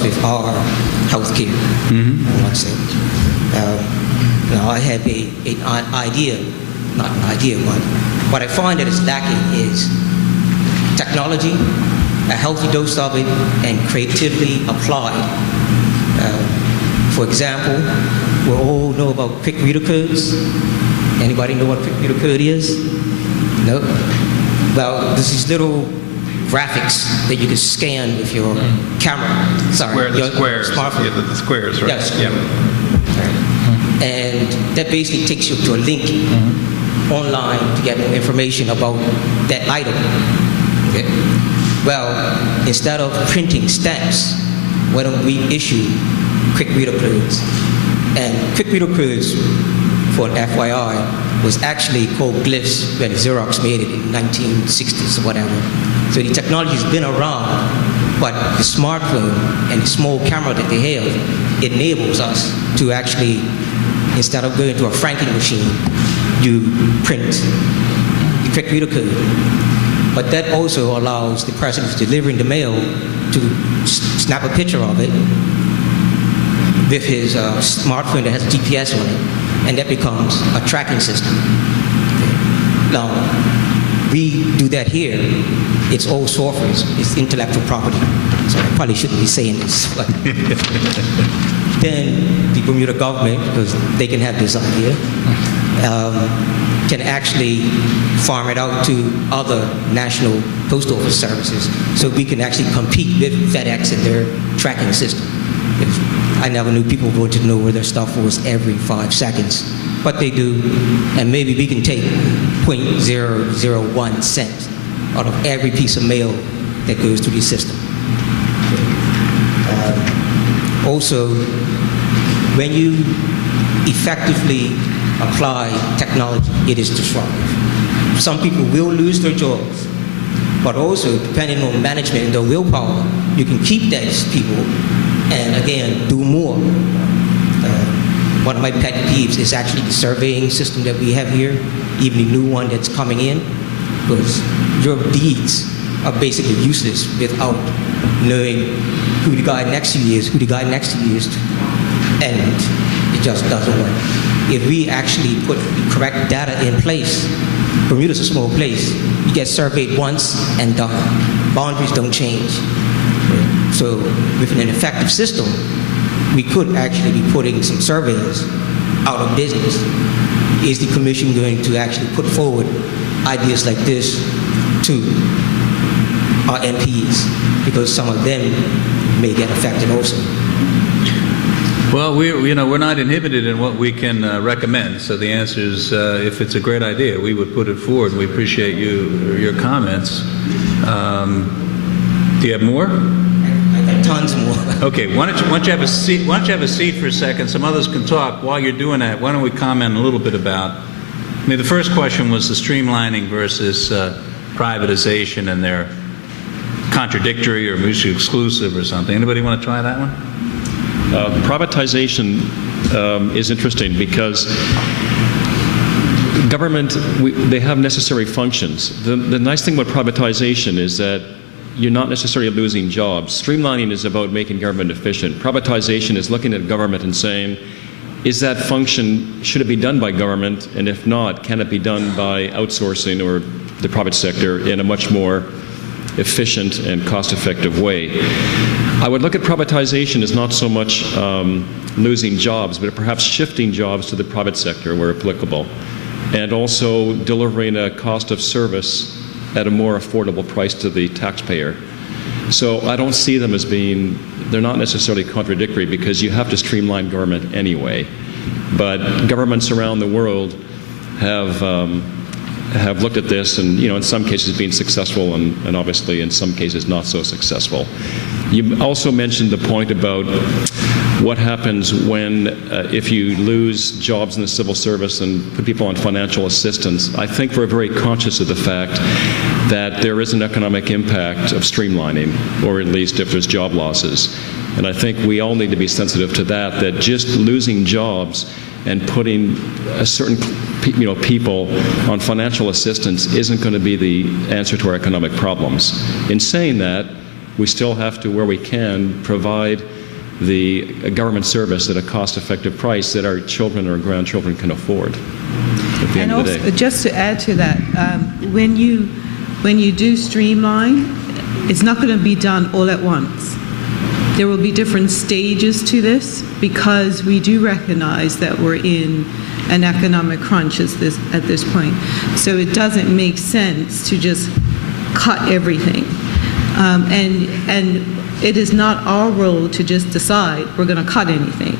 starts with our healthcare. Once I have an idea, not an idea, but what I find that is lacking is technology, a healthy dose of it, and creatively applied. For example, we all know about quick reader codes. Anybody know what quick reader code is? No? Well, there's these little graphics that you can scan with your camera. Sorry, your smartphone. Yeah, the squares, right? Yes. Yeah. Right. And that basically takes you to a link online to get more information about that item. Okay? Well, instead of printing stamps, why don't we issue quick reader codes? And quick reader codes, for an FYI, was actually called glyphs when Xerox made it in 1960s or whatever. So the technology has been around, but the smartphone and the small camera that they have enables us to actually, instead of going to a franking machine, you print the quick reader code. But that also allows the person who's delivering the mail to snap a picture of it with his smartphone that has GPS on it, and that becomes a tracking system. Now, we do that here. It's all software. It's intellectual property. So I probably shouldn't be saying this. But then the Bermuda government, because they can have this idea, can actually farm it out to other national post office services, so we can actually compete with FedEx and their tracking system. I never knew people wanted to know where their stuff was every 5 seconds, but they do, and maybe we can take 0.001 cents out of every piece of mail that goes through the system. Also, when you effectively apply technology, it is disruptive. Some people will lose their jobs, but also, depending on management and their willpower, you can keep those people and, again, do more. One of my pet peeves is actually the surveying system that we have here, even the new one that's coming in, because your deeds are basically useless without knowing who the guy next to you is, and it just doesn't work. If we actually put the correct data in place, Bermuda's a small place. You get surveyed once and done. Boundaries don't change. So with an effective system, we could actually be putting some surveyors out of business. Is the commission going to actually put forward ideas like this to our MPs? Because some of them may get affected also. Well, we're not inhibited in what we can recommend. So the answer is, if it's a great idea, we would put it forward. We appreciate your comments. Do you have more? I got tons more. Okay. Why don't you have a seat? Why don't you have a seat for a second? Some others can talk. While you're doing that, why don't we comment a little bit about? I mean, the first question was the streamlining versus privatization, and they're contradictory or mutually exclusive or something. Anybody want to try that one? Privatization is interesting because government, they have necessary functions. The nice thing about privatization is that you're not necessarily losing jobs. Streamlining is about making government efficient. Privatization is looking at government and saying, is that function, should it be done by government? And if not, can it be done by outsourcing or the private sector in a much more efficient and cost-effective way? I would look at privatization as not so much losing jobs, but perhaps shifting jobs to the private sector where applicable, and also delivering a cost of service at a more affordable price to the taxpayer. So I don't see them as being, they're not necessarily contradictory, because you have to streamline government anyway. But governments around the world have looked at this, and in some cases being successful, and obviously in some cases not so successful. You also mentioned the point about what happens when if you lose jobs in the civil service and put people on financial assistance. I think we're very conscious of the fact that there is an economic impact of streamlining, or at least if there's job losses. And I think we all need to be sensitive to that just losing jobs and putting a certain people on financial assistance isn't going to be the answer to our economic problems. In saying that, we still have to, where we can, provide the government service at a cost-effective price that our children or grandchildren can afford at the end of the day. Just to add to that, when you do streamline, it's not going to be done all at once. There will be different stages to this because we do recognize that we're in an economic crunch at this point. So it doesn't make sense to just cut everything. And it is not our role to just decide we're going to cut anything.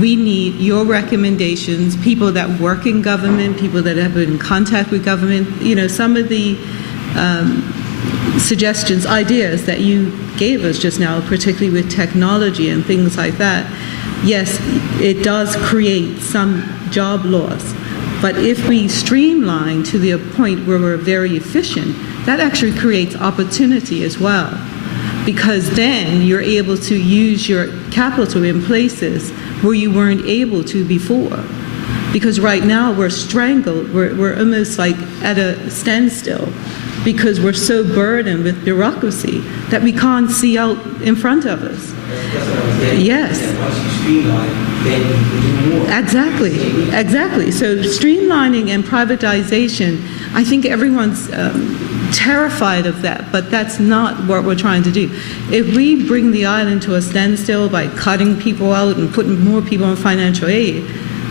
We need your recommendations, people that work in government, people that have been in contact with government. You know, some of the suggestions, ideas that you gave us just now, particularly with technology and things like that, yes, it does create some job loss. But if we streamline to the point where we're very efficient, that actually creates opportunity as well. Because then you're able to use your capital in places where you weren't able to before. Because right now we're strangled, we're almost like at a standstill because we're so burdened with bureaucracy that we can't see out in front of us. That's what I'm saying. Yes. And once you streamline, then you can do more. Exactly. So streamlining and privatization, I think everyone's terrified of that, but that's not what we're trying to do. If we bring the island to a standstill by cutting people out and putting more people on financial aid,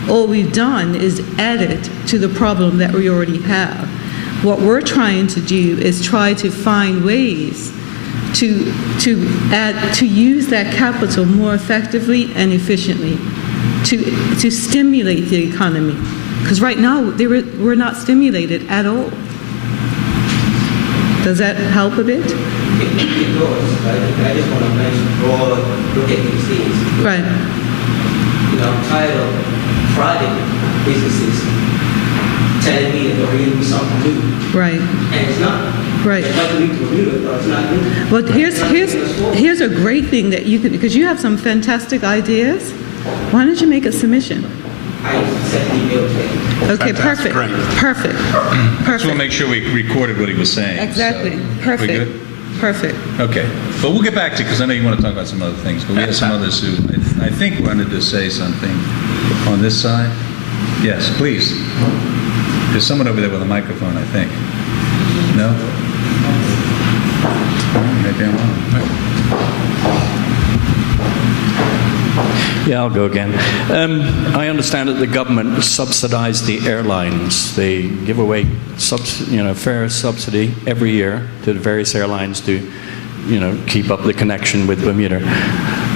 all we've done is added to the problem that we already have. What we're trying to do is try to find ways to use that capital more effectively and efficiently, to stimulate the economy. Because right now we're not stimulated at all. Does that help a bit? It does. I just want to mention broad look at these things. Right. You know, I'm tired of private businesses telling me that they're bringing me something new. Right. And it's not. Right. It's like we to review it, but it's not new. Well, here's a great thing that you could, because you have some fantastic ideas. Why don't you make a submission? I sent an email today. Okay, Fantastic. perfect. Great. Perfect. Just want to Perfect. make sure we recorded what he was saying. Exactly. So, Perfect. We good? Perfect. Okay. But we'll get back to, because I know you want to talk about some other things, but we have some others who I think wanted to say something on this side. Yes, please. There's someone over there with a microphone, I think. No? Maybe I'm wrong. Yeah, I'll go again. I understand that the government subsidizes the airlines. They give away fare subsidy every year to the various airlines to keep up the connection with Bermuda.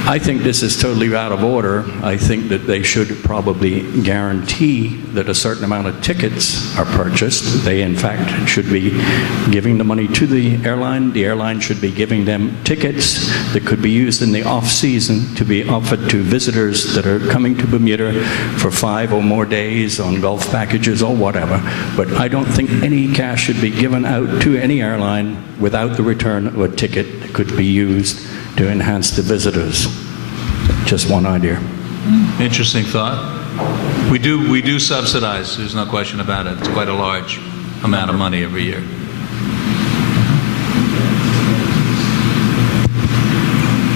I think this is totally out of order. I think that they should probably guarantee that a certain amount of tickets are purchased. They, in fact, should be giving the money to the airline. The airline should be giving them tickets that could be used in the off-season to be offered to visitors that are coming to Bermuda for 5 or more days on Gulf packages or whatever. But I don't think any cash should be given out to any airline without the return of a ticket that could be used to enhance the visitors. Just one idea. Interesting thought. We do subsidize, there's no question about it. It's quite a large amount of money every year.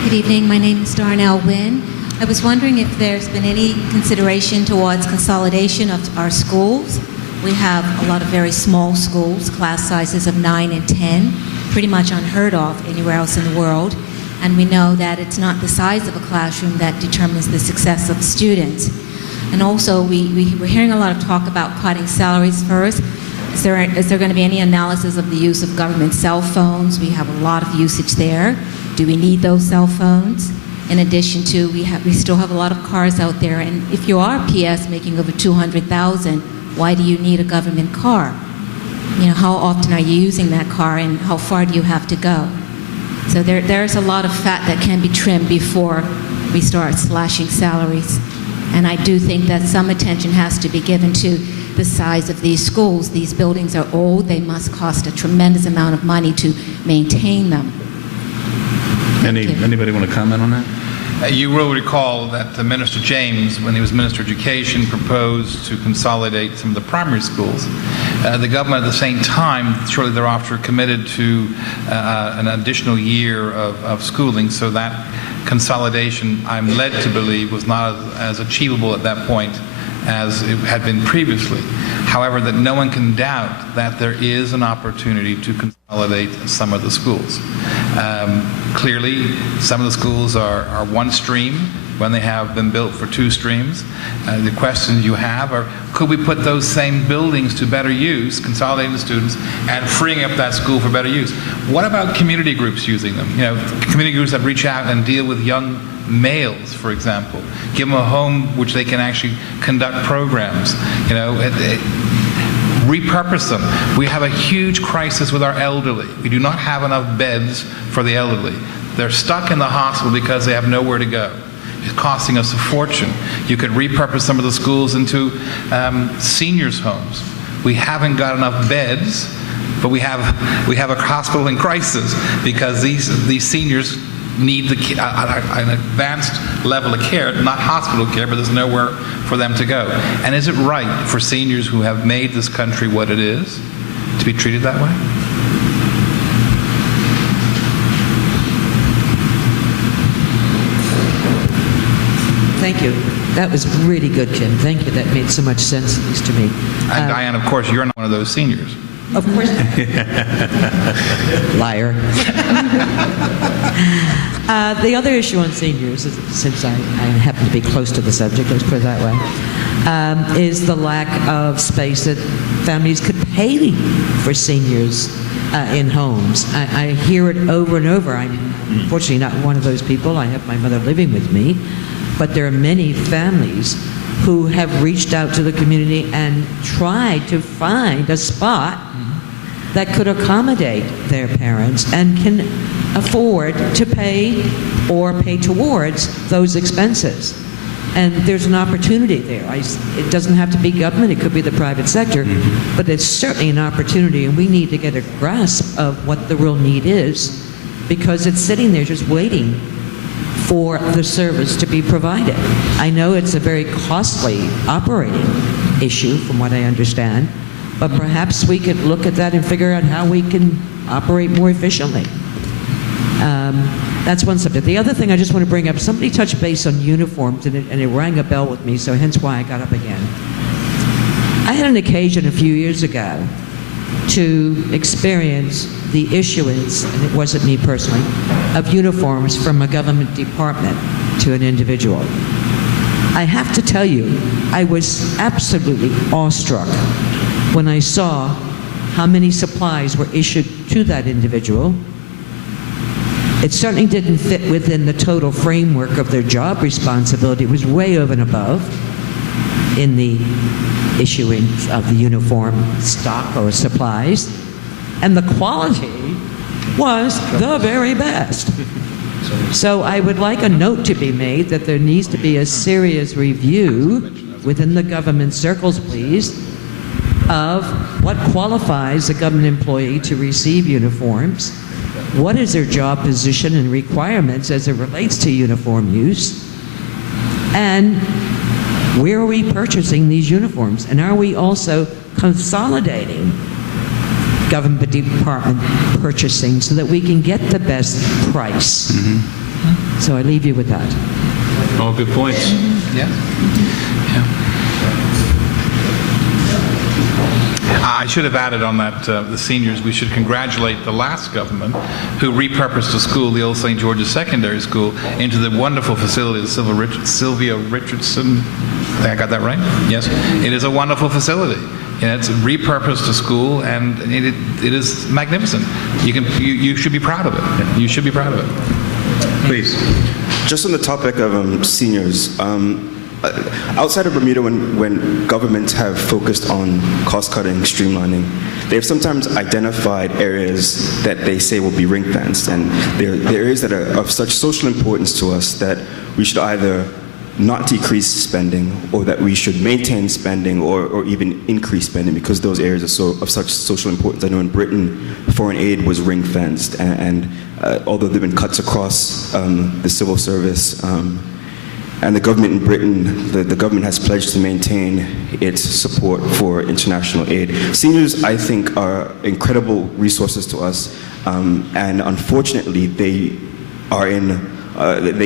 Good evening. My name is Darnell Wynn. I was wondering if there's been any consideration towards consolidation of our schools. We have a lot of very small schools, class sizes of 9 and 10, pretty much unheard of anywhere else in the world. And we know that it's not the size of a classroom that determines the success of students. And also, we're hearing a lot of talk about cutting salaries first. Is there going to be any analysis of the use of government cell phones? We have a lot of usage there. Do we need those cell phones? In addition to, we still have a lot of cars out there. And if you are PS making over $200,000, why do you need a government car? How often are you using that car, and how far do you have to go? So there's a lot of fat that can be trimmed before we start slashing salaries. And I do think that some attention has to be given to the size of these schools. These buildings are old. They must cost a tremendous amount of money to maintain them. Anybody want to comment on that? You will recall that Minister James, when he was Minister of Education, proposed to consolidate some of the primary schools. The government at the same time, shortly thereafter, committed to an additional year of schooling, so that consolidation, I'm led to believe, was not as achievable at that point as it had been previously. However, that no one can doubt that there is an opportunity to consolidate some of the schools. Clearly, some of the schools are one stream when they have been built for two streams. The questions you have are, could we put those same buildings to better use, consolidating the students, and freeing up that school for better use? What about community groups using them? You know, community groups that reach out and deal with young males, for example. Give them a home which they can actually conduct programs. You know, repurpose them. We have a huge crisis with our elderly. We do not have enough beds for the elderly. They're stuck in the hospital because they have nowhere to go. It's costing us a fortune. You could repurpose some of the schools into seniors' homes. We haven't got enough beds, but we have a hospital in crisis because these seniors need an advanced level of care, not hospital care, but there's nowhere for them to go. And is it right for seniors who have made this country what it is to be treated that way? Thank you. That was really good, Kim. Thank you. That made so much sense, at least to me. And Diane, of course, you're not one of those seniors. Of course. Liar. The other issue on seniors, since I happen to be close to the subject, let's put it that way, is the lack of space that families could pay for seniors in homes. I hear it over and over. I'm unfortunately not one of those people. I have my mother living with me. But there are many families who have reached out to the community and tried to find a spot that could accommodate their parents and can afford to pay or pay towards those expenses. And there's an opportunity there. It doesn't have to be government, it could be the private sector, but it's certainly an opportunity, and we need to get a grasp of what the real need is, because it's sitting there just waiting for the service to be provided. I know it's a very costly operating issue, from what I understand, but perhaps we could look at that and figure out how we can operate more efficiently. That's one subject. The other thing I just want to bring up, somebody touched base on uniforms, and it rang a bell with me, so hence why I got up again. I had an occasion a few years ago to experience the issuance, and it wasn't me personally, of uniforms from a government department to an individual. I have to tell you, I was absolutely awestruck when I saw how many supplies were issued to that individual. It certainly didn't fit within the total framework of their job responsibility. It was way over and above in the issuing of the uniform stock or supplies. And the quality was the very best. So I would like a note to be made that there needs to be a serious review within the government circles, please, of what qualifies a government employee to receive uniforms, what is their job position and requirements as it relates to uniform use, and where are we purchasing these uniforms? And are we also consolidating government department purchasing so that we can get the best price? So I leave you with that. All good points. Yeah. I should have added on that, the seniors, we should congratulate the last government who repurposed a school, the old St. George's Secondary School, into the wonderful facility of Sylvia Richardson. I think I got that right? Yes. It is a wonderful facility. And it's repurposed a school, and it is magnificent. You should be proud of it. You should be proud of it. Please. Just on the topic of seniors, outside of Bermuda, when governments have focused on cost-cutting, streamlining, they've sometimes identified areas that they say will be ring-fenced, and they're areas that are of such social importance to us that we should either not decrease spending, or that we should maintain spending, or even increase spending, because those areas are of such social importance. I know in Britain, foreign aid was ring-fenced, and although there have been cuts across the civil service, and the government in Britain, the government has pledged to maintain its support for international aid. Seniors, I think, are incredible resources to us, and unfortunately, they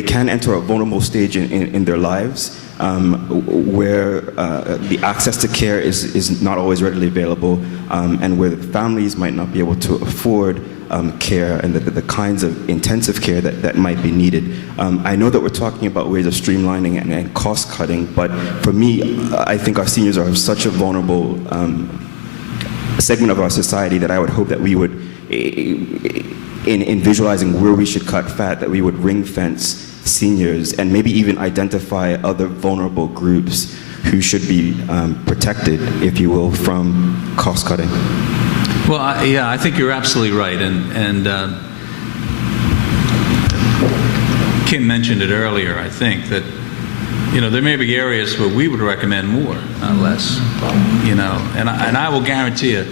can enter a vulnerable stage in their lives, where the access to care is not always readily available, and where families might not be able to afford care and the kinds of intensive care that might be needed. I know that we're talking about ways of streamlining and cost cutting, but for me, I think our seniors are such a vulnerable segment of our society that I would hope that we would, in visualizing where we should cut fat, that we would ring fence seniors and maybe even identify other vulnerable groups who should be protected, if you will, from cost cutting. Well, I think you're absolutely right, and Kim mentioned it earlier. I think that there may be areas where we would recommend more, not less. And I will guarantee you,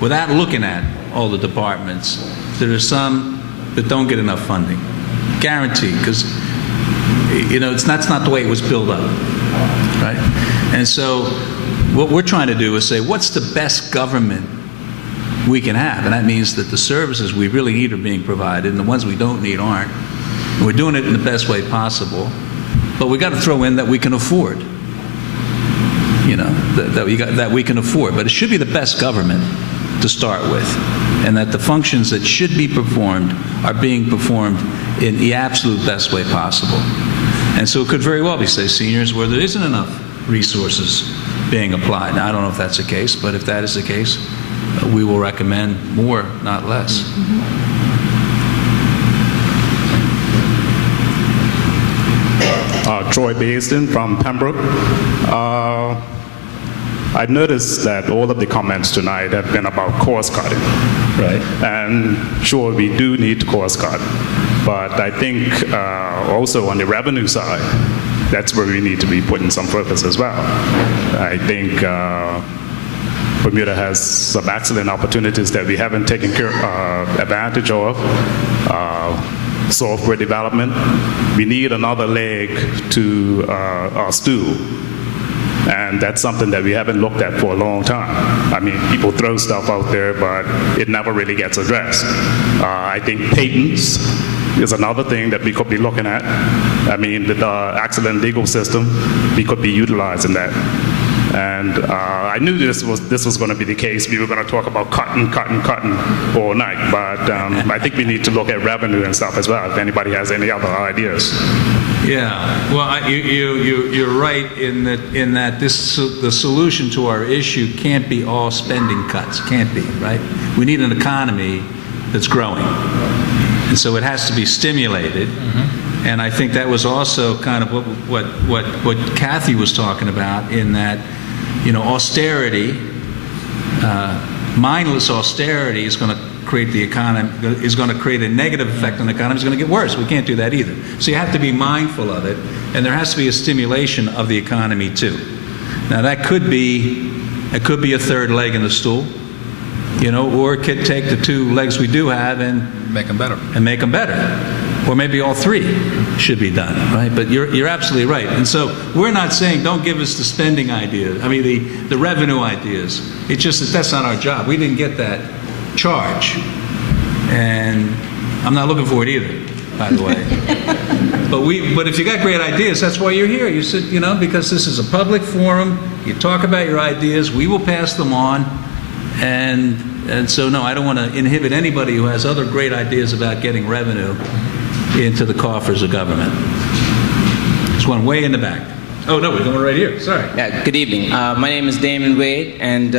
without looking at all the departments, there are some that don't get enough funding, guaranteed, because that's not the way it was built up, right? And so, what we're trying to do is say, what's the best government we can have, and that means that the services we really need are being provided, and the ones we don't need aren't. And we're doing it in the best way possible, but we got to throw in that we can afford. That we can afford. But it should be the best government to start with, and that the functions that should be performed are being performed in the absolute best way possible. And so it could very well be, say, seniors where there isn't enough resources being applied. Now, I don't know if that's the case, but if that is the case, we will recommend more, not less. Troy Baisden from Pembroke. I've noticed that all of the comments tonight have been about cost cutting. Right. And sure, we do need to cost cut. But I think also on the revenue side, that's where we need to be putting some focus as well. I think Bermuda has some excellent opportunities that we haven't taken advantage of. Software development. We need another leg to our stool. And that's something that we haven't looked at for a long time. I mean, people throw stuff out there, but it never really gets addressed. I think patents is another thing that we could be looking at. I mean, the excellent legal system, we could be utilizing that. And I knew this was going to be the case. We were going to talk about cutting all night. But I think we need to look at revenue and stuff as well, if anybody has any other ideas. Yeah, well, you're right in that the solution to our issue can't be all spending cuts. Can't be, right? We need an economy that's growing, and so it has to be stimulated. Mm-hmm. And I think that was also kind of what Kathy was talking about, in that, austerity, mindless austerity is going to create the economy, is going to create a negative effect on the economy. It's going to get worse. We can't do that either. So you have to be mindful of it, and there has to be a stimulation of the economy too. Now that could be a third leg in the stool, or it could take the two legs we do have and make them better. Or maybe all three should be done, right? But you're absolutely right. And so we're not saying don't give us the spending ideas, the revenue ideas. It's just that's not our job. We didn't get that charge. And I'm not looking for it either, by the way. But if you got great ideas, that's why you're here. You sit, because this is a public forum. You talk about your ideas. We will pass them on. And so, no, I don't want to inhibit anybody who has other great ideas about getting revenue into the coffers of government. There's one way in the back. Oh, no, we're going right here. Sorry. Yeah, good evening. My name is Damon Wade, and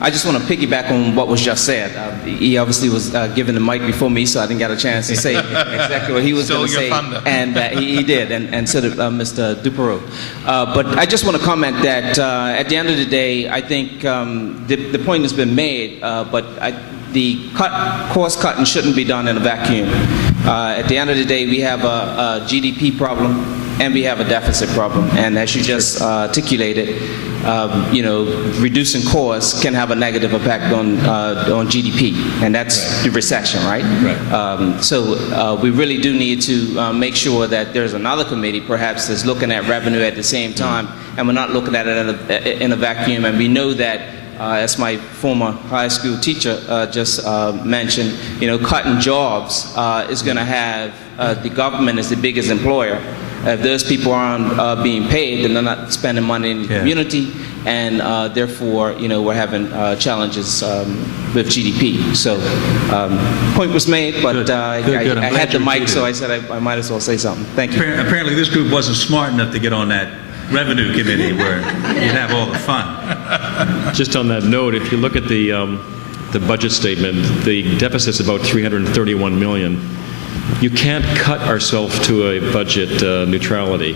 I just want to piggyback on what was just said. He obviously was given the mic before me, so I didn't get a chance to say exactly what he was going to say. Thunder. And he did, and so did Mr. Dupereau. But I just want to comment that at the end of the day, I think the point has been made, but the cost cutting shouldn't be done in a vacuum. At the end of the day, we have a GDP problem. and we have a deficit problem. And as you just articulated, reducing costs can have a negative effect on GDP, and that's the recession, right? So we really do need to make sure that there's another committee, perhaps, that's looking at revenue at the same time, and we're not looking at it in a vacuum. And we know that, as my former high school teacher just mentioned, cutting jobs is going to have the government as the biggest employer. If those people aren't being paid, then they're not spending money in the community, and therefore, we're having challenges with GDP. So, point was made, but I had the mic, so I said I might as well say something. Thank you. Apparently, this group wasn't smart enough to get on that revenue committee where you'd have all the fun. Just on that note, if you look at the budget statement, the deficit's about $331 million. You can't cut ourselves to a budget neutrality.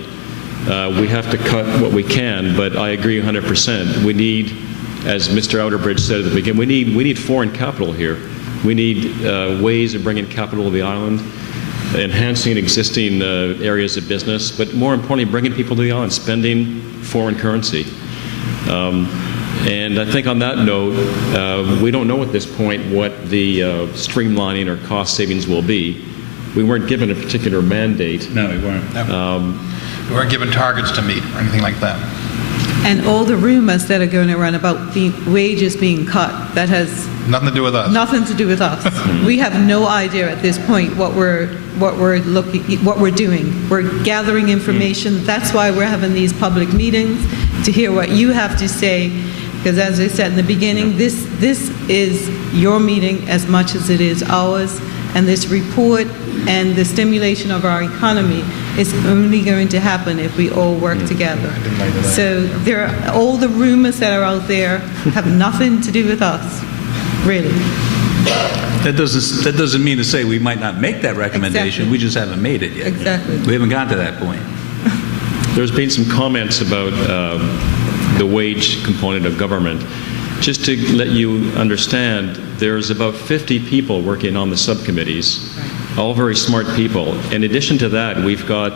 We have to cut what we can, but I agree 100%. We need, as Mr. Outerbridge said at the beginning, we need foreign capital here. We need ways of bringing capital to the island, enhancing existing areas of business, but more importantly, bringing people to the island, spending foreign currency. And I think on that note, we don't know at this point what the streamlining or cost savings will be. We weren't given a particular mandate. No, we weren't. We weren't given targets to meet or anything like that. And all the rumors that are going around about the wages being cut, that has nothing to do with us. Nothing to do with us. We have no idea at this point what we're doing. We're gathering information. That's why we're having these public meetings, to hear what you have to say. Because as I said in the beginning, this is your meeting as much as it is ours. And this report and the stimulation of our economy is only going to happen if we all work together. So all the rumors that are out there have nothing to do with us, really. That doesn't mean to say we might not make that recommendation. Exactly. We just haven't made it yet. Exactly. We haven't gotten to that point. There's been some comments about the wage component of government. Just to let you understand, there's about 50 people working on the subcommittees, all very smart people. In addition to that, we've got,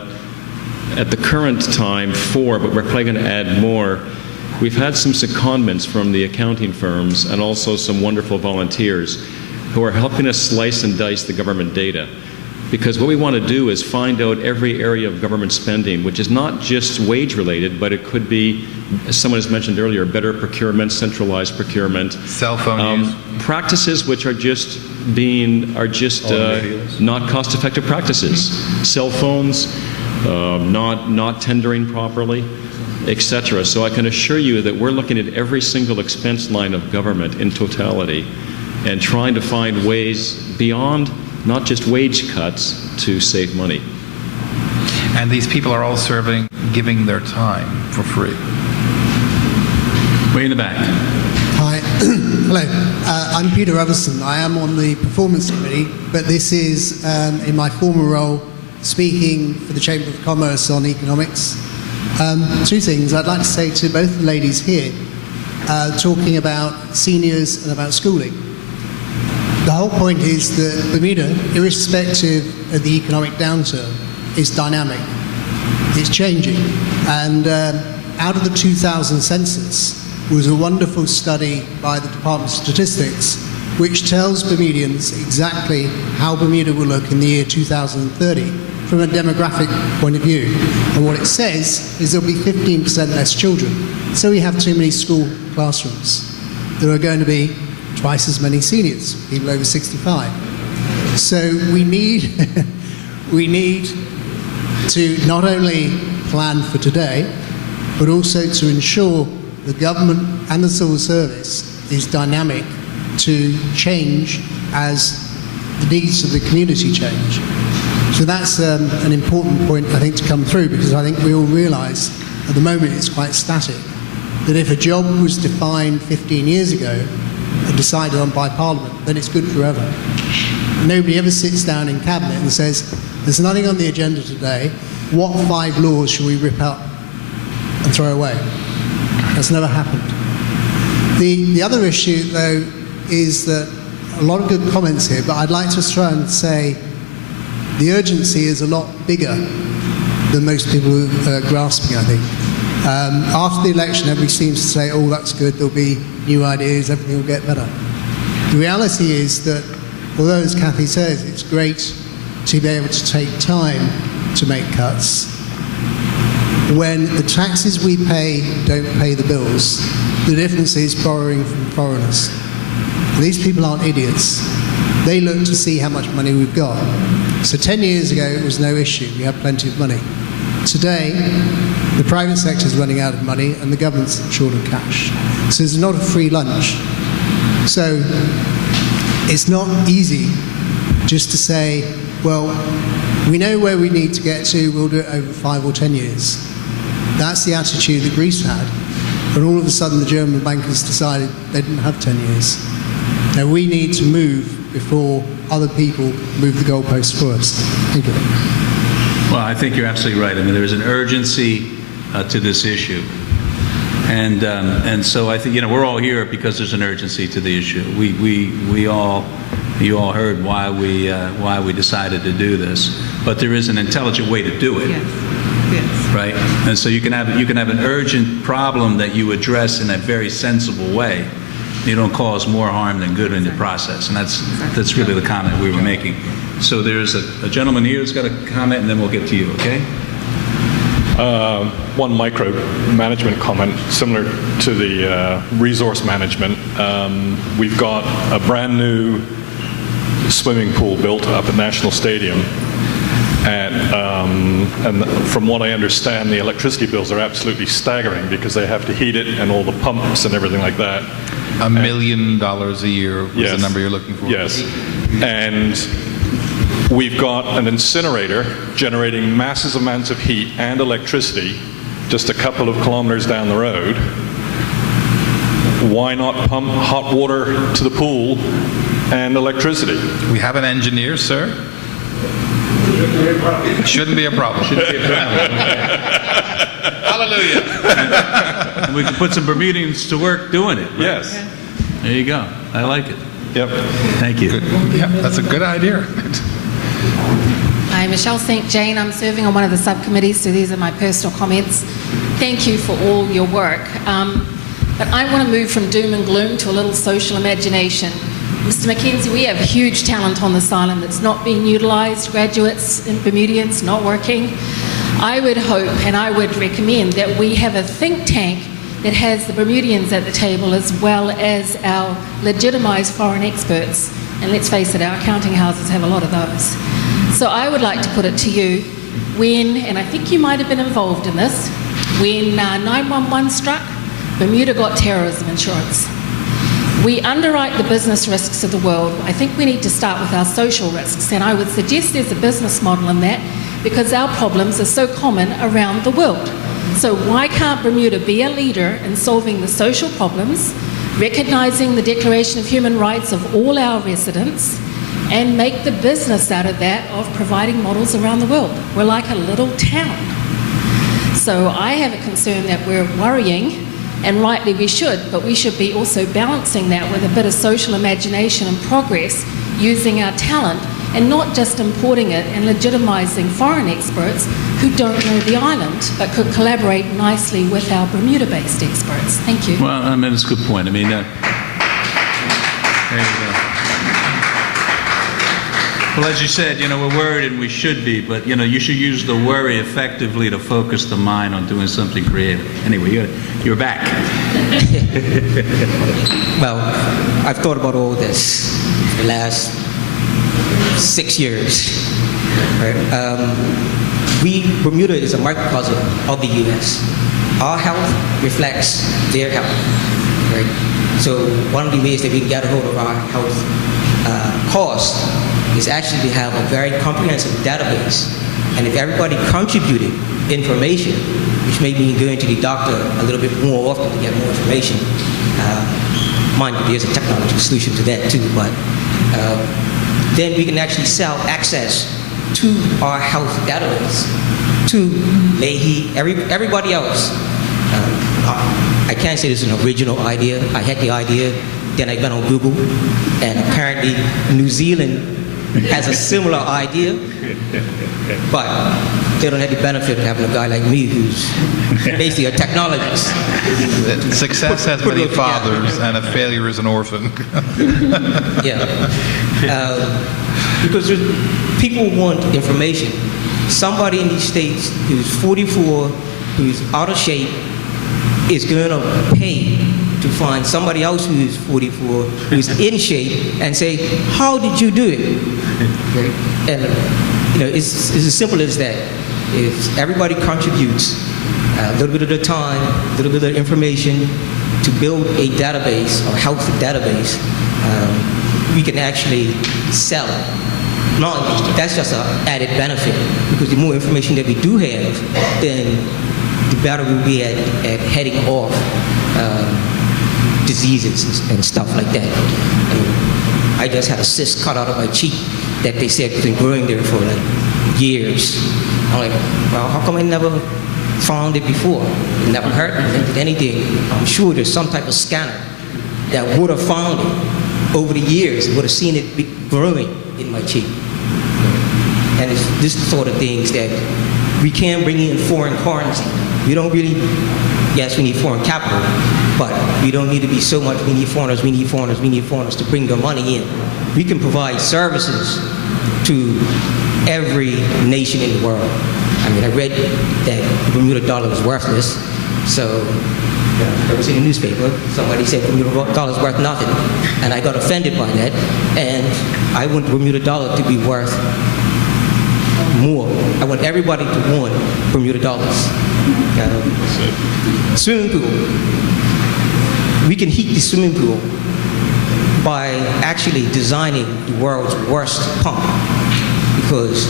at the current time, 4, but we're probably going to add more. We've had some secondments from the accounting firms and also some wonderful volunteers who are helping us slice and dice the government data. Because what we want to do is find out every area of government spending, which is not just wage related, but it could be, as someone has mentioned earlier, better procurement, centralized procurement. Cell phone use. Practices which are just not cost effective practices. Cell phones, not tendering properly, etc. So I can assure you that we're looking at every single expense line of government in totality and trying to find ways beyond not just wage cuts to save money. And these people are all giving their time for free. Way in the back. Hi. Hello. I'm Peter Everson. I am on the Performance Committee, but this is, in my former role, speaking for the Chamber of Commerce on economics. 2 things I'd like to say to both the ladies here, talking about seniors and about schooling. The whole point is that Bermuda, irrespective of the economic downturn, is dynamic. It's changing. And out of the 2000 census was a wonderful study by the Department of Statistics which tells Bermudians exactly how Bermuda will look in the year 2030 from a demographic point of view. And what it says is there'll be 15% less children. So we have too many school classrooms. There are going to be twice as many seniors, people over 65. So we need to not only plan for today, but also to ensure the government and the civil service is dynamic to change as the needs of the community change. So that's an important point, I think, to come through, because I think we all realise at the moment it's quite static, that if a job was defined 15 years ago and decided on by Parliament, then it's good forever. Nobody ever sits down in Cabinet and says, there's nothing on the agenda today, what 5 laws should we rip up and throw away? That's never happened. The other issue, though, is that a lot of good comments here, but I'd like to try and say the urgency is a lot bigger than most people are grasping, I think. After the election, everybody seems to say, oh, that's good, there'll be new ideas, everything will get better. The reality is that, although, as Kathy says, it's great to be able to take time to make cuts, when the taxes we pay don't pay the bills, the difference is borrowing from foreigners. And these people aren't idiots. They look to see how much money we've got. So 10 years ago, it was no issue. We had plenty of money. Today, the private sector is running out of money and the government's short of cash. So there's not a free lunch. So it's not easy just to say, well, we know where we need to get to, we'll do it over 5 or 10 years. That's the attitude that Greece had. And all of a sudden, the German bankers decided they didn't have 10 years. Now, we need to move before other people move the goalposts for us. Thank you. Well, I think you're absolutely right. I mean, there is an urgency to this issue. And so I think, we're all here because there's an urgency to the issue. You all heard why we decided to do this. But there is an intelligent way to do it. Yes. Yes. Right? And so you can have an urgent problem that you address in a very sensible way. You don't cause more harm than good in the process. And that's really the comment we were making. So there's a gentleman here who's got a comment, and then we'll get to you, okay? One micro management comment, similar to the resource management. We've got a brand new swimming pool built up at National Stadium. And from what I understand, the electricity bills are absolutely staggering because they have to heat it and all the pumps and everything like that. $1 million a year was the number you're looking for. Yes. And we've got an incinerator generating massive amounts of heat and electricity just a couple of kilometers down the road. Why not pump hot water to the pool and electricity? We have an engineer, sir. Shouldn't be a problem. Hallelujah. And we can put some Bermudians to work doing it. Right? Yes. There you go. I like it. Yep. Thank you. Yep, that's a good idea. I'm Michelle St. Jane. I'm serving on one of the subcommittees, so these are my personal comments. Thank you for all your work. But I want to move from doom and gloom to a little social imagination. Mr. Mackenzie, we have huge talent on this island that's not being utilised, graduates and Bermudians not working. I would hope and I would recommend that we have a think tank that has the Bermudians at the table as well as our legitimised foreign experts. And let's face it, our accounting houses have a lot of those. So I would like to put it to you, when, and I think you might have been involved in this, when 911 struck, Bermuda got terrorism insurance. We underwrite the business risks of the world. I think we need to start with our social risks, and I would suggest there's a business model in that because our problems are so common around the world. So why can't Bermuda be a leader in solving the social problems, recognising the Declaration of Human Rights of all our residents, and make the business out of that of providing models around the world? We're like a little town. So I have a concern that we're worrying, and rightly we should, but we should be also balancing that with a bit of social imagination and progress, using our talent and not just importing it and legitimising foreign experts who don't know the island but could collaborate nicely with our Bermuda-based experts. Thank you. Well, I mean, it's a good point. I mean, there you go. Well, as you said, we're worried and we should be, but, you should use the worry effectively to focus the mind on doing something creative. Anyway, you're back. Well, I've thought about all this for the last 6 years. Right? Bermuda is a microcosm of the U.S. Our health reflects their health. Right? So one of the ways that we can get a hold of our health cost is actually to have a very comprehensive database. And if everybody contributed information, which may mean going to the doctor a little bit more often to get more information, mind you, there's a technological solution to that too, but then we can actually sell access to our health database to Leahy, everybody else. I can't say this is an original idea. I had the idea, then I went on Google, and apparently New Zealand has a similar idea, but they don't have the benefit of having a guy like me who's basically a technologist. Success has Put it many all together. fathers, and a failure is an orphan. Yeah. Because people want information. Somebody in these states who's 44, who's out of shape, is going to pay to find somebody else who's 44, who's in shape, and say, how did you do it? Okay? And, you know, it's as simple as that. If everybody contributes a little bit of their time, a little bit of information to build a database, or health database, we can actually sell it. No, that's just an added benefit, because the more information that we do have, then the better we'll be at heading off diseases and stuff like that. And I just had a cyst cut out of my cheek that they said has been growing there for like years. I'm like, well, how come I never found it before? It never hurt, it never did anything. I'm sure there's some type of scanner that would have found it over the years, would have seen it be growing in my cheek. And it's this sort of things that we can bring in foreign currency. We don't really, yes, we need foreign capital, but we don't need to be so much, we need foreigners to bring their money in. We can provide services to every nation in the world. I mean, I read that the Bermuda dollar was worthless, so I was in the newspaper, somebody said Bermuda dollar is worth nothing, and I got offended by that, and I want the Bermuda dollar to be worth more. I want everybody to want Bermuda dollars. Swimming pool. We can heat the swimming pool by actually designing the world's worst pump, because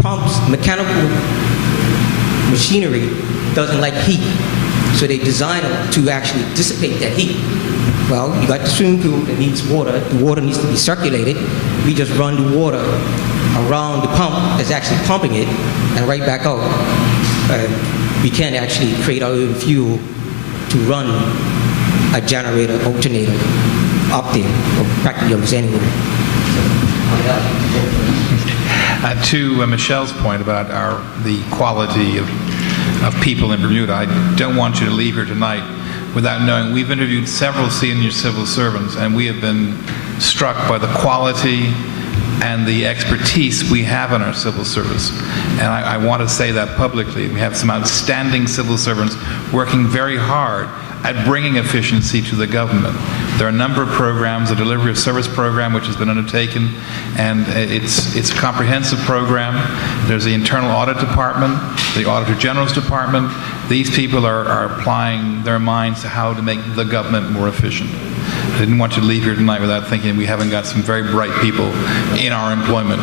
pumps, mechanical machinery doesn't like heat, so they design them to actually dissipate that heat. Well, you got the swimming pool that needs water. The water needs to be circulated. We just run the water around the pump that's actually pumping it and right back out. We can actually create our own fuel to run a generator, alternator up there, or practically almost anywhere. To Michelle's point about the quality of people in Bermuda, I don't want you to leave here tonight without knowing we've interviewed several senior civil servants, and we have been struck by the quality and the expertise we have in our civil service. And I want to say that publicly. We have some outstanding civil servants working very hard at bringing efficiency to the government. There are a number of programs, the Delivery of Service program, which has been undertaken, and it's a comprehensive program. There's the Internal Audit Department, the Auditor General's Department. These people are applying their minds to how to make the government more efficient. I didn't want you to leave here tonight without thinking we haven't got some very bright people in our employment.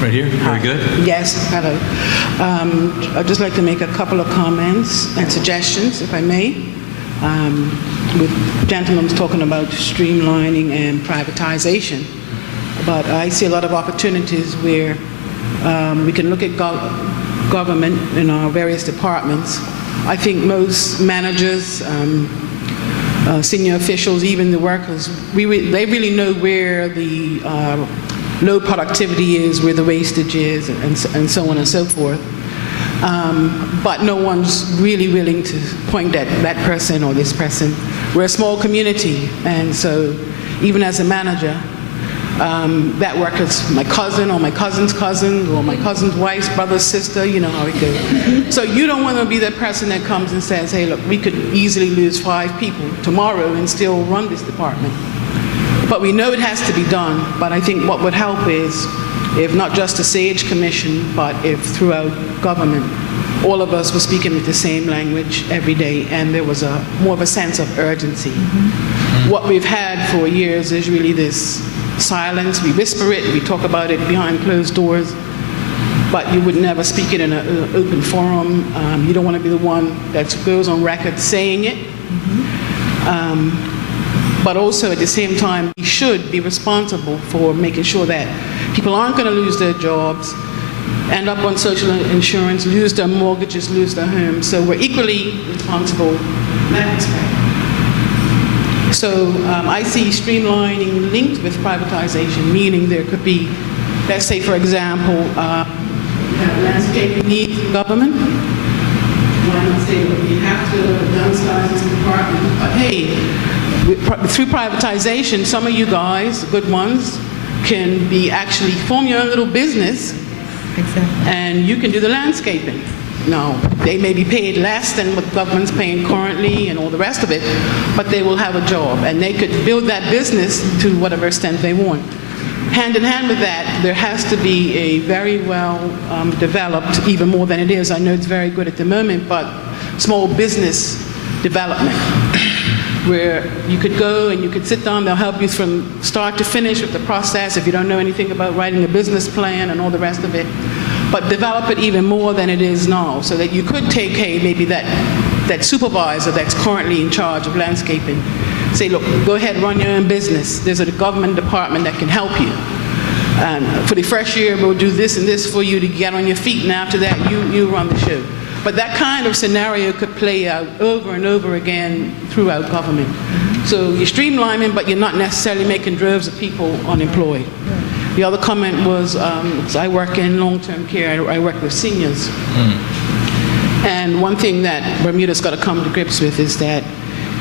Right here, very good. Yes, hello. I'd just like to make a couple of comments and suggestions, if I may. The gentleman was talking about streamlining and privatization, but I see a lot of opportunities where we can look at government in our various departments. I think most managers, senior officials, even the workers, they really know where the low productivity is, where the wastage is, and so on and so forth. But no one's really willing to point at that person or this person. We're a small community, and so even as a manager, that worker's my cousin or my cousin's cousin or my cousin's wife's brother's sister, you know how it goes. So you don't want to be that person that comes and says, hey, look, we could easily lose 5 people tomorrow and still run this department. But we know it has to be done. But I think what would help is if not just the SAGE Commission, but if throughout government, all of us were speaking with the same language every day, and there was more of a sense of urgency. Mm-hmm. What we've had for years is really this silence. We whisper it, we talk about it behind closed doors, but you would never speak it in an open forum. You don't want to be the one that goes on record saying it. Mm-hmm. But also at the same time, we should be responsible for making sure that people aren't going to lose their jobs, end up on social insurance, lose their mortgages, lose their homes. So we're equally responsible in that respect. So I see streamlining linked with privatization, meaning there could be let's say, for example, landscape needs in government. Why not say, well, we have to downsize this department, but hey, through privatization, some of you guys, good ones, can be actually form your own little business. Exactly. And you can do the landscaping. Now, they may be paid less than what the government's paying currently and all the rest of it, but they will have a job, and they could build that business to whatever extent they want. Hand in hand with that, there has to be a very well developed, even more than it is, I know it's very good at the moment, but small business development, where you could go and you could sit down, they'll help you from start to finish with the process if you don't know anything about writing a business plan and all the rest of it. But develop it even more than it is now, so that you could take, hey, maybe that supervisor that's currently in charge of landscaping, say, look, go ahead, run your own business. There's a government department that can help you. And for the first year, we'll do this and this for you to get on your feet, and after that, you run the show. But that kind of scenario could play out over and over again throughout government. So you're streamlining, but you're not necessarily making droves of people unemployed. The other comment was, I work in long-term care, I work with seniors. And one thing that Bermuda's got to come to grips with is that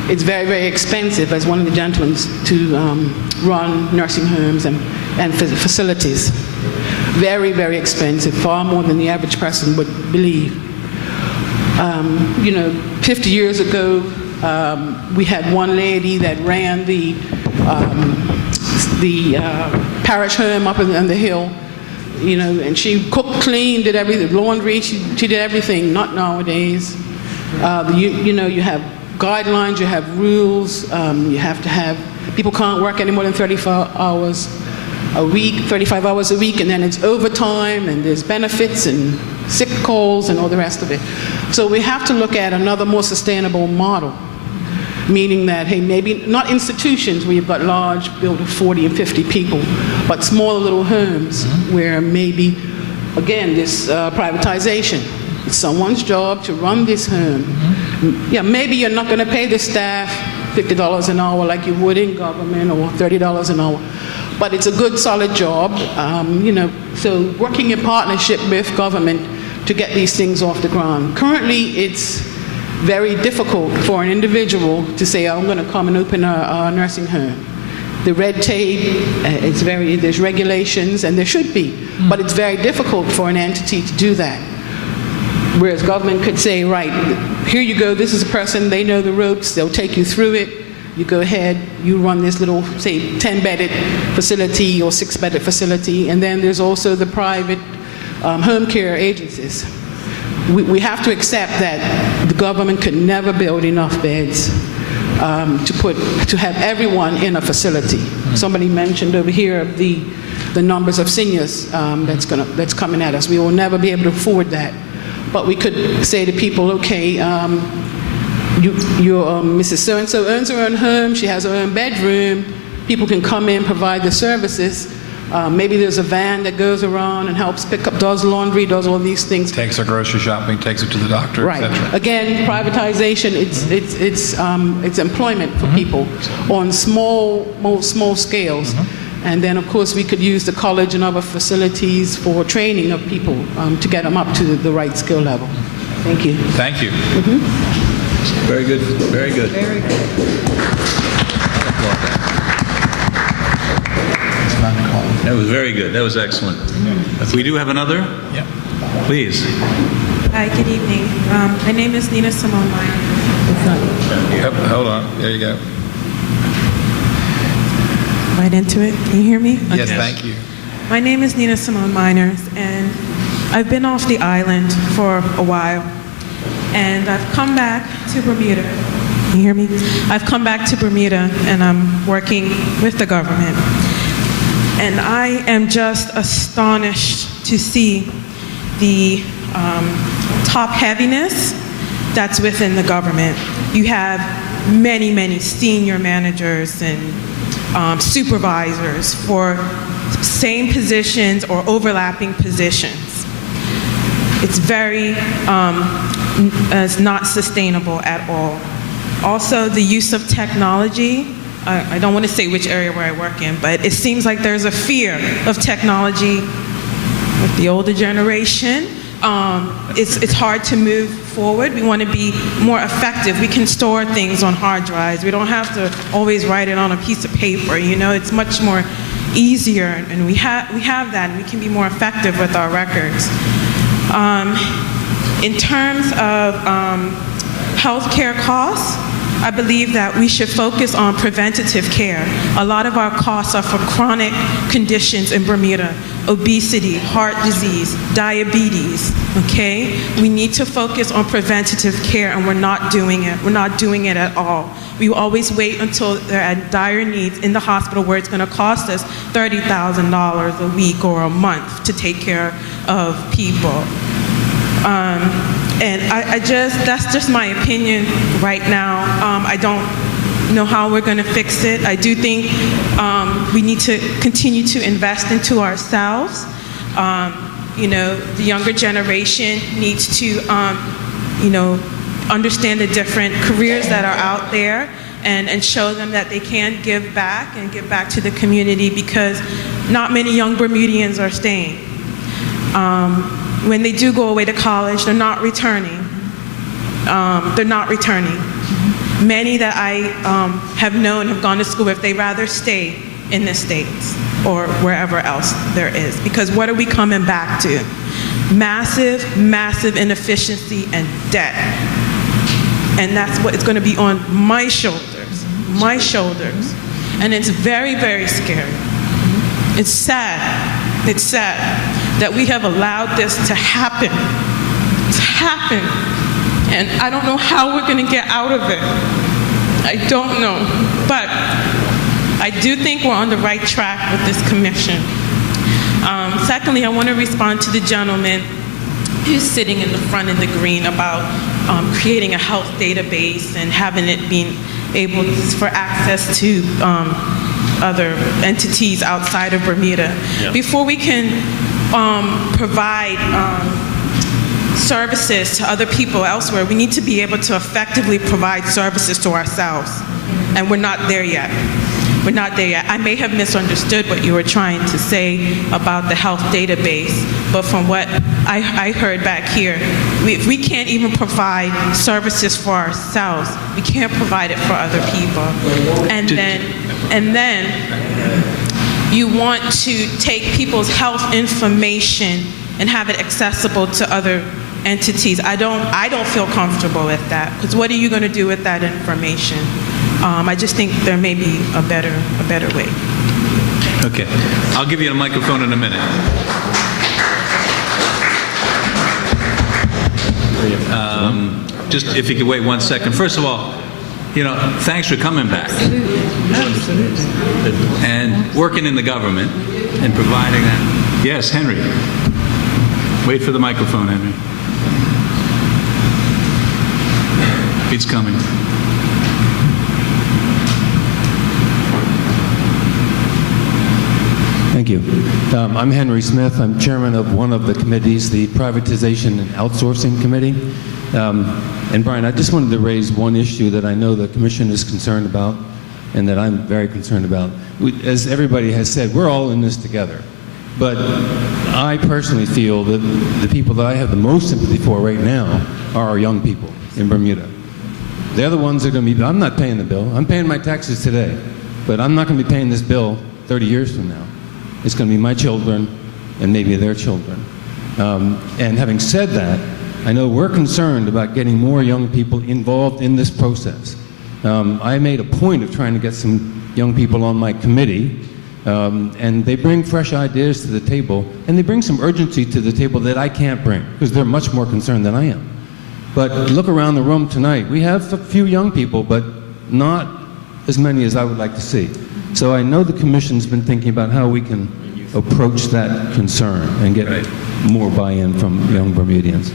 it's very, very expensive, as one of the gentlemen, to run nursing homes and facilities. Very, very expensive, far more than the average person would believe. 50 years ago, we had one lady that ran the parish home up on the hill, and she cooked, cleaned, did everything, laundry, she did everything. Not nowadays. You have guidelines, you have rules, you have to have, people can't work any more than 35 hours a week, and then it's overtime, and there's benefits and sick calls and all the rest of it. So we have to look at another more sustainable model, meaning that, hey, maybe not institutions where you've got large build of 40 and 50 people, but smaller little homes where maybe, again, this privatization, it's someone's job to run this home. Yeah, maybe you're not going to pay the staff $50 an hour like you would in government, or $30 an hour, but it's a good, solid job, so working in partnership with government to get these things off the ground. Currently, it's very difficult for an individual to say, I'm going to come and open a nursing home. The red tape, there's regulations, and there should be, but it's very difficult for an entity to do that. Whereas government could say, right, here you go, this is a person, they know the ropes, they'll take you through it, you go ahead, you run this little, say, 10-bedded facility or 6-bedded facility, and then there's also the private home care agencies. We have to accept that the government could never build enough beds to have everyone in a facility. Somebody mentioned over here the numbers of seniors that's coming at us. We will never be able to afford that. But we could say to people, okay, Mrs. So-and-so owns her own home, she has her own bedroom, people can come in, provide the services. Maybe there's a van that goes around and helps pick up, does laundry, does all these things. Takes her grocery shopping, takes her to the doctor, right. etc. Again, privatization, it's employment for people on small scales. And then, of course, we could use the college and other facilities for training of people to get them up to the right skill level. Thank you. Thank you. Very good. Very good. Very good. That was very good. That was excellent. We do have another? Yeah. Please. Hi, good evening. My name is Nina Simone Miners. Yep, hold on. There you go. Right into it. Can you hear me? Yes, thank you. My name is Nina Simone Miners, and I've been off the island for a while, and I've come back to Bermuda. Can you hear me? I've come back to Bermuda, and I'm working with the government. And I am just astonished to see the top heaviness that's within the government. You have many, many senior managers and supervisors for same positions or overlapping positions. It's it's not sustainable at all. Also, the use of technology I don't want to say which area where I work in, but it seems like there's a fear of technology with the older generation. It's hard to move forward. We want to be more effective. We can store things on hard drives. We don't have to always write it on a piece of paper. You know, it's much more easier, and we have that, and we can be more effective with our records. In terms of healthcare costs, I believe that we should focus on preventative care. A lot of our costs are for chronic conditions in Bermuda: obesity, heart disease, diabetes, okay? We need to focus on preventative care, and we're not doing it. We're not doing it at all. We always wait until they're at dire needs in the hospital where it's going to cost us $30,000 a week or a month to take care of people. And that's just my opinion right now. I don't know how we're going to fix it. I do think we need to continue to invest into ourselves. You know, the younger generation needs to, you know, understand the different careers that are out there and show them that they can give back and give back to the community, because not many young Bermudians are staying. When they do go away to college, they're not returning. Many that I have known have gone to school if they rather stay in the States or wherever else there is. Because what are we coming back to? Massive, massive inefficiency and debt. And that's what it's going to be on my shoulders. And it's very, very scary. It's sad that we have allowed this to happen. And I don't know how we're going to get out of it. I don't know. But I do think we're on the right track with this commission. Secondly, I want to respond to the gentleman who's sitting in the front in the green about creating a health database and having it being able for access to other entities outside of Bermuda. Yeah. Before we can provide services to other people elsewhere, we need to be able to effectively provide services to ourselves. And we're not there yet. I may have misunderstood what you were trying to say about the health database, but from what I heard back here, if we can't even provide services for ourselves, we can't provide it for other people. And then you want to take people's health information and have it accessible to other entities. I don't feel comfortable with that, because what are you going to do with that information? I just think there may be a better way. Okay, I'll give you the microphone in a minute. Just if you could wait 1 second. First of all, you know, thanks for coming back. And working in the government and providing that. Yes, Henry. Wait for the microphone, Henry. It's coming. Thank you. I'm Henry Smith. I'm chairman of one of the committees, the Privatization and Outsourcing Committee. And Brian, I just wanted to raise one issue that I know the Commission is concerned about and that I'm very concerned about. As everybody has said, we're all in this together. But I personally feel that the people that I have the most sympathy for right now are our young people in Bermuda. They're the ones that are going to be, I'm not paying the bill. I'm paying my taxes today, but I'm not going to be paying this bill 30 years from now. It's going to be my children and maybe their children. And having said that, I know we're concerned about getting more young people involved in this process. I made a point of trying to get some young people on my committee, and they bring fresh ideas to the table, and they bring some urgency to the table that I can't bring, because they're much more concerned than I am. But look around the room tonight. We have a few young people, but not as many as I would like to see. So I know the Commission's been thinking about how we can approach that concern and get more buy-in from young Bermudians.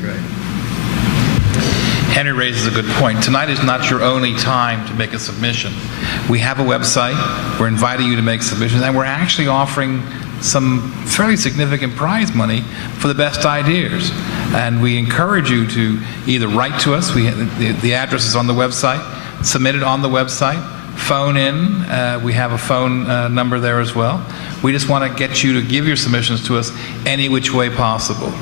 Henry raises a good point. Tonight is not your only time to make a submission. We have a website. We're inviting you to make submissions, and we're actually offering some fairly significant prize money for the best ideas. And we encourage you to either write to us. The address is on the website. Submit it on the website. phone in. We have a phone number there as well. We just want to get you to give your submissions to us any which way possible.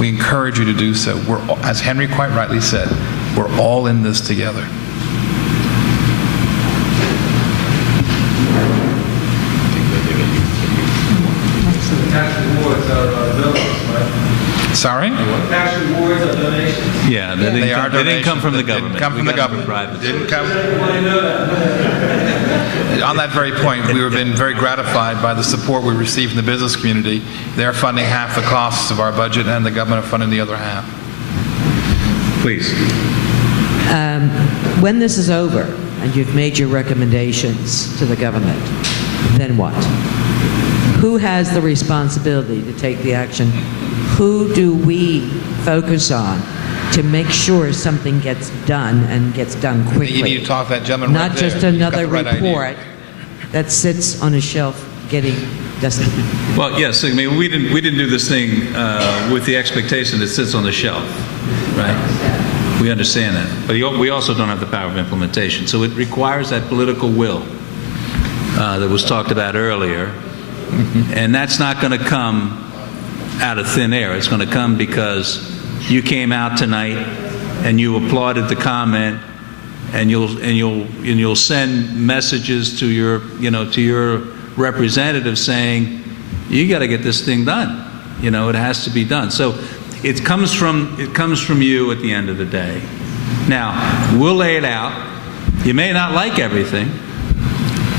We encourage you to do so. As Henry quite rightly said, we're all in this together. Sorry? Tax rewards are donations. Yeah, they didn't come from the government. Come from the government. Didn't come. On that very point, we have been very gratified by the support we receive from the business community. They're funding half the costs of our budget, and the government are funding the other half. Please. When this is over and you've made your recommendations to the government, then what? Who has the responsibility to take the action? Who do we focus on to make sure something gets done and gets done quickly? You need to talk to that gentleman Not right there. just You've got another the right report idea. that sits on a shelf getting dusted. Well, yes, I mean, we didn't do this thing with the expectation that it sits on the shelf, right? We understand that. But we also don't have the power of implementation. So it requires that political will that was talked about earlier. And that's not going to come out of thin air. It's going to come because you came out tonight and you applauded the comment, and you'll send messages to your representative saying, you got to get this thing done. It has to be done. So it comes from you at the end of the day. Now, we'll lay it out. You may not like everything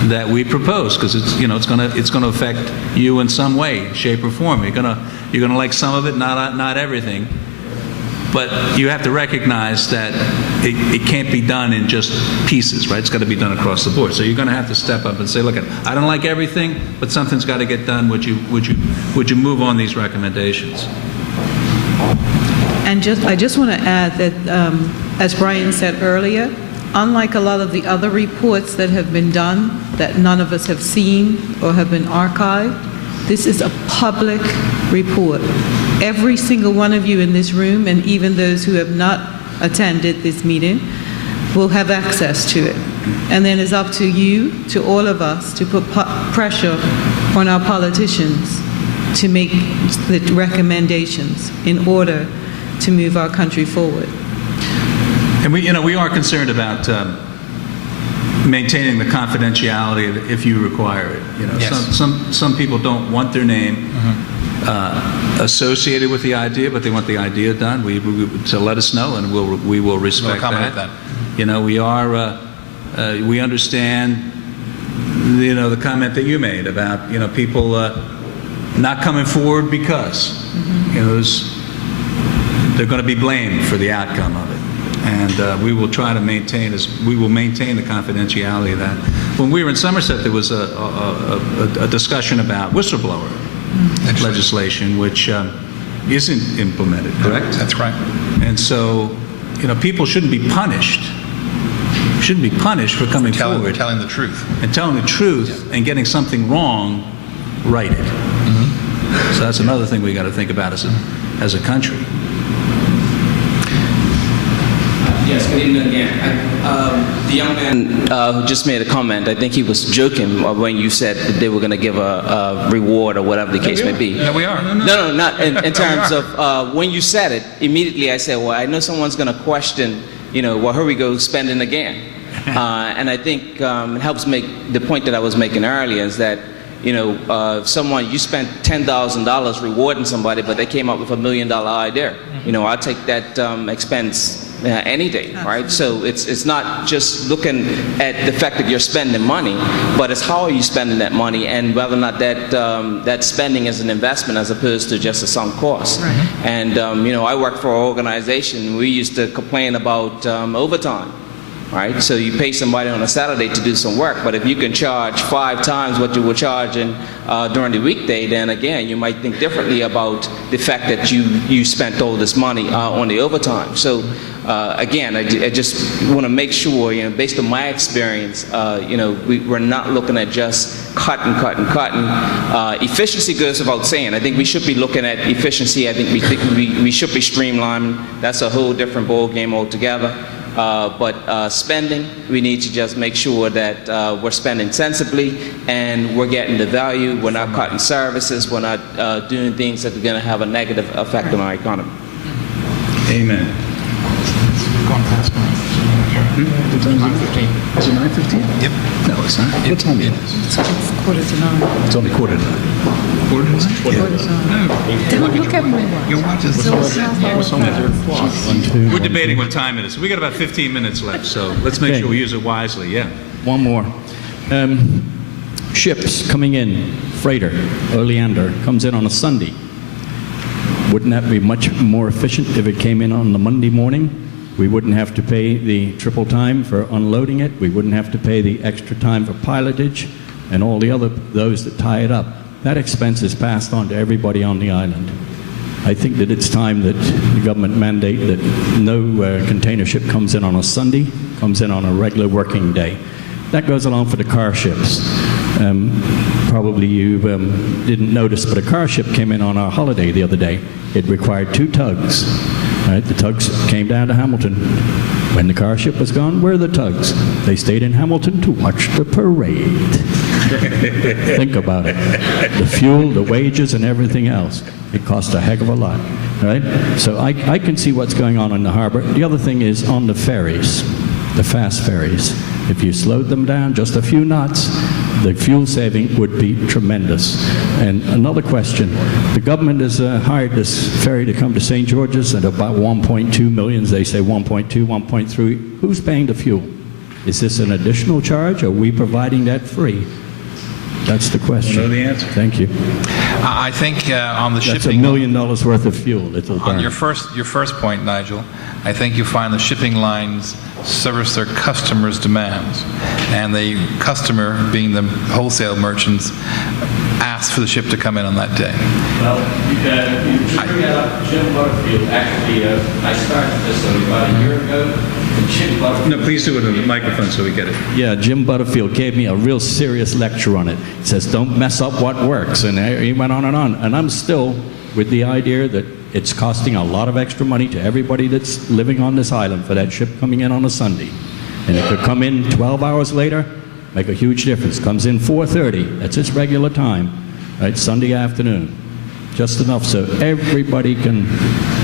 that we propose, because it's going to affect you in some way, shape, or form. You're going to like some of it, not everything. But you have to recognize that it can't be done in just pieces, right? It's got to be done across the board. So you're going to have to step up and say, look, I don't like everything, but something's got to get done. Would you move on these recommendations? And I just want to add that, as Brian said earlier, unlike a lot of the other reports that have been done that none of us have seen or have been archived, this is a public report. Every single one of you in this room, and even those who have not attended this meeting, will have access to it. And then it's up to you, to all of us, to put pressure on our politicians to make the recommendations in order to move our country forward. And we are concerned about maintaining the confidentiality if you require it. Yes. Some people don't want their name associated with the idea, but they want the idea done. So let us know, and we will respect that. We understand the comment that you made about people not coming forward because they're going to be blamed for the outcome of it. And we will try to maintain the confidentiality of that. When we were in Somerset, there was a discussion about whistleblower legislation, which isn't implemented, correct? That's right. And so, people shouldn't be punished. Shouldn't be punished for coming forward, telling the truth, and getting something wrong righted. So that's another thing we got to think about as a country. Yes, good evening again. The young man who just made a comment, I think he was joking when you said that they were going to give a reward or whatever the case may be. No, we are. No, not in terms of when you said it, immediately I said, well, I know someone's going to question, well, here we go spending again. And I think it helps make the point that I was making earlier is that, you spent $10,000 rewarding somebody, but they came up with $1 million idea. I'll take that expense any day, right? So it's not just looking at the fact that you're spending money, but it's how are you spending that money, and whether or not that spending is an investment as opposed to just a sunk cost. Right. And I work for an organization. We used to complain about overtime. Right? So you pay somebody on a Saturday to do some work, but if you can charge 5 times what you were charging during the weekday, then again, you might think differently about the fact that you spent all this money on the overtime. So again, I just want to make sure, based on my experience, we're not looking at just cutting. Efficiency goes without saying. I think we should be looking at efficiency. I think we should be streamlining. That's a whole different ball game altogether. But spending, we need to just make sure that we're spending sensibly and we're getting the value. We're not cutting services. We're not doing things that are going to have a negative effect on our economy. Amen. Gone past 9. Is it 9:15? Yep. No, it's not. What time is it? It's 8:45. It's only 8:45. Quarter to 9? Don't look at my watch. Your watch is We're debating what time it is. We got about 15 minutes left, so let's make sure we use it wisely. Yeah. One more. Ships coming in, freighter, Oleander, comes in on a Sunday. Wouldn't that be much more efficient if it came in on the Monday morning? We wouldn't have to pay the triple time for unloading it. We wouldn't have to pay the extra time for pilotage and all the other, those that tie it up. That expense is passed on to everybody on the island. I think that it's time that the government mandate that no container ship comes in on a Sunday, comes in on a regular working day. That goes along for the car ships. Probably you didn't notice, but a car ship came in on our holiday the other day. It required 2 tugs. Right? The tugs came down to Hamilton. When the car ship was gone, where are the tugs? They stayed in Hamilton to watch the parade. Think about it. The fuel, the wages, and everything else. It cost a heck of a lot. Right? So I can see what's going on in the harbor. The other thing is on the ferries, the fast ferries. If you slowed them down just a few knots, the fuel saving would be tremendous. And another question, the government has hired this ferry to come to St. George's at about 1.2 million. They say 1.2, 1.3. Who's paying the fuel? Is this an additional charge, or are we providing that free? That's the question. I know the answer. Thank you. I think on the That's shipping... $1 million worth of fuel. It'll burn. On your first point, Nigel, I think you find the shipping lines service their customers' demands, and the customer, being the wholesale merchants, ask for the ship to come in on that day. Well, you bring that up, Jim Butterfield. Actually, I started this about a year ago. And Jim Butterfield. No, please do it on the microphone so we get it. Yeah, Jim Butterfield gave me a real serious lecture on it. He says, don't mess up what works. And he went on. And I'm still with the idea that it's costing a lot of extra money to everybody that's living on this island for that ship coming in on a Sunday. And it could come in 12 hours later, make a huge difference. Comes in 4:30, that's its regular time, right? Sunday afternoon. Just enough so everybody can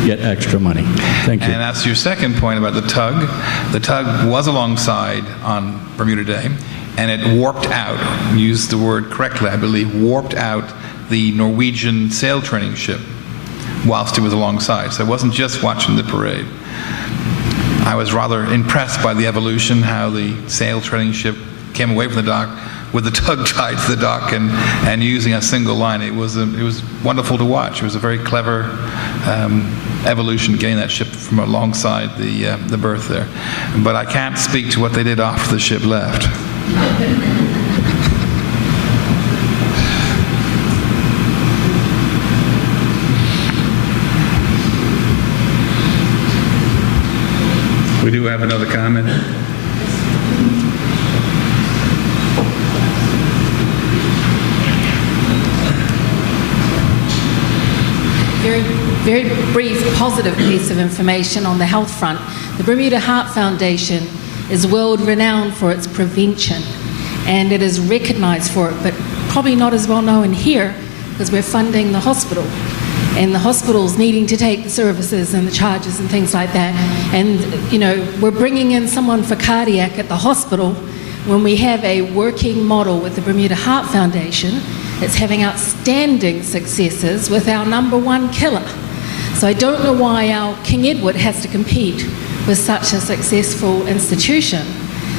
get extra money. Thank you. And that's your second point about the tug. The tug was alongside on Bermuda Day, and it warped out, used the word correctly, I believe, warped out the Norwegian sail training ship whilst it was alongside. So it wasn't just watching the parade. I was rather impressed by the evolution, how the sail training ship came away from the dock with the tug tied to the dock and using a single line. It was wonderful to watch. It was a very clever evolution, getting that ship from alongside the berth there. But I can't speak to what they did after the ship left. We do have another comment. Very brief, positive piece of information on the health front. The Bermuda Heart Foundation is world renowned for its prevention, and it is recognized for it, but probably not as well known here because we're funding the hospital. And the hospital's needing to take the services and the charges and things like that. And, you know, we're bringing in someone for cardiac at the hospital when we have a working model with the Bermuda Heart Foundation. It's having outstanding successes with our #1 killer. So I don't know why our King Edward has to compete with such a successful institution.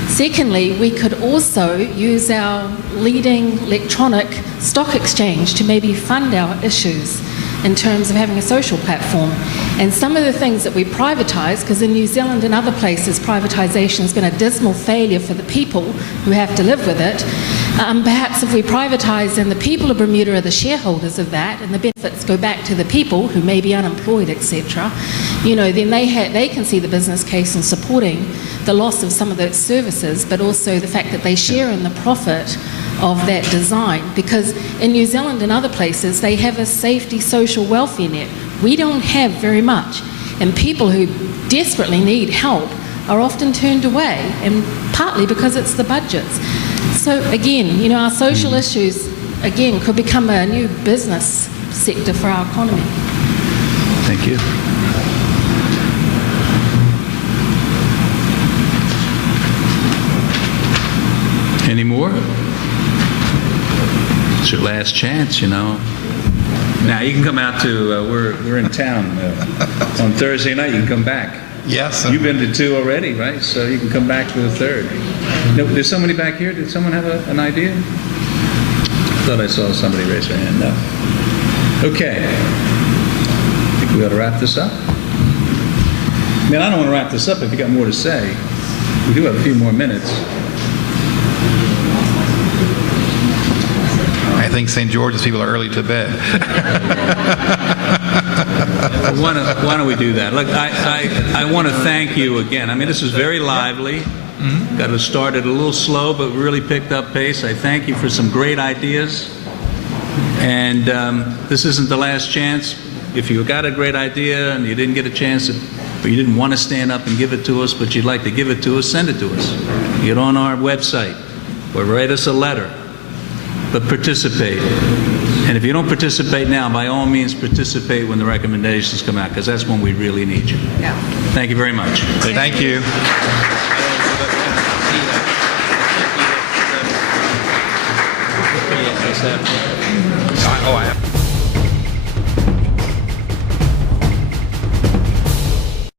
Secondly, we could also use our leading electronic stock exchange to maybe fund our issues in terms of having a social platform. And some of the things that we privatise, because in New Zealand and other places privatisation has been a dismal failure for the people who have to live with it, perhaps if we privatise and the people of Bermuda are the shareholders of that and the benefits go back to the people who may be unemployed, etc., you know, then they can see the business case in supporting the loss of some of those services, but also the fact that they share in the profit of that design. Because in New Zealand and other places, they have a safety social welfare net. We don't have very much. And people who desperately need help are often turned away, and partly because it's the budgets. So again, you know, our social issues, again, could become a new business sector for our economy. Thank you. Any more? It's your last chance, you know. Now you can come out to. We're in town on Thursday night. You can come back. Yes. You've been to 2 already, right? So you can come back to the 3rd. No, there's somebody back here. Did someone have an idea? I thought I saw somebody raise their hand. No. Okay. I think we ought to wrap this up. Man, I don't want to wrap this up if you got more to say. We do have a few more minutes. I think St. George's people are early to bed. Why don't we do that? Look, I want to thank you again. I mean, this was very lively. Got us started a little slow, but really picked up pace. I thank you for some great ideas. And this isn't the last chance. If you got a great idea and you didn't get a chance, but you didn't want to stand up and give it to us, but you'd like to give it to us, send it to us. Get on our website or write us a letter. But participate. And if you don't participate now, by all means participate when the recommendations come out, because that's when we really need you. Yeah. Thank you very much. Thank you. I have.